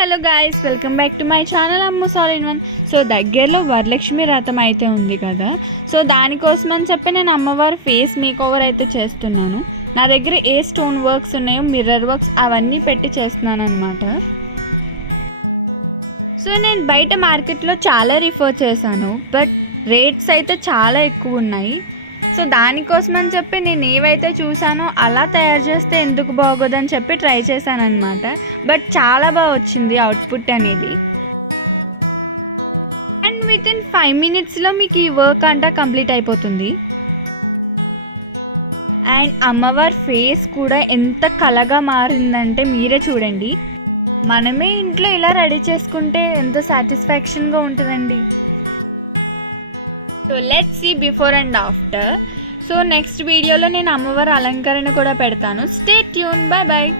Hello guys, welcome back to my channel Ammu సాల్ in one. So దగ్గరలో వరలక్ష్మి వ్రతం అయితే ఉంది కదా. సో దానికోసం అని చెప్పి నేను అమ్మవారి ఫేస్ మేక్ ఓవర్ అయితే చేస్తున్నాను. నా దగ్గర ఏ స్టోన్ వర్క్స్ ఉన్నాయో, మిర్రర్ వర్క్స్ అవన్నీ పెట్టి చేస్తున్నాను అనమాట. సో నేను బయట మార్కెట్లో చాలా రిఫర్ చేశాను, బట్ రేట్స్ అయితే చాలా ఎక్కువ ఉన్నాయి. సో దానికోసం అని చెప్పి నేను ఏవైతే చూసానో అలా తయారు చేస్తే ఎందుకు బాగోదని చెప్పి ట్రై చేశాను అనమాట. బట్ చాలా బాగా వచ్చింది అవుట్పుట్ అనేది. అండ్ వితిన్ 5 minutesలో మీకు ఈ వర్క్ అంతా కంప్లీట్ అయిపోతుంది. అండ్ అమ్మవారి ఫేస్ కూడా ఎంత కళగా మారిందంటే మీరే చూడండి. మనమే ఇంట్లో ఇలా రెడీ చేసుకుంటే ఎంత సాటిస్ఫాక్షన్గా ఉంటుందండి. So let's see before and after. So next వీడియోలో నేను అమ్మవారి అలంకరణ కూడా పెడతాను. Stay tune. Bye bye.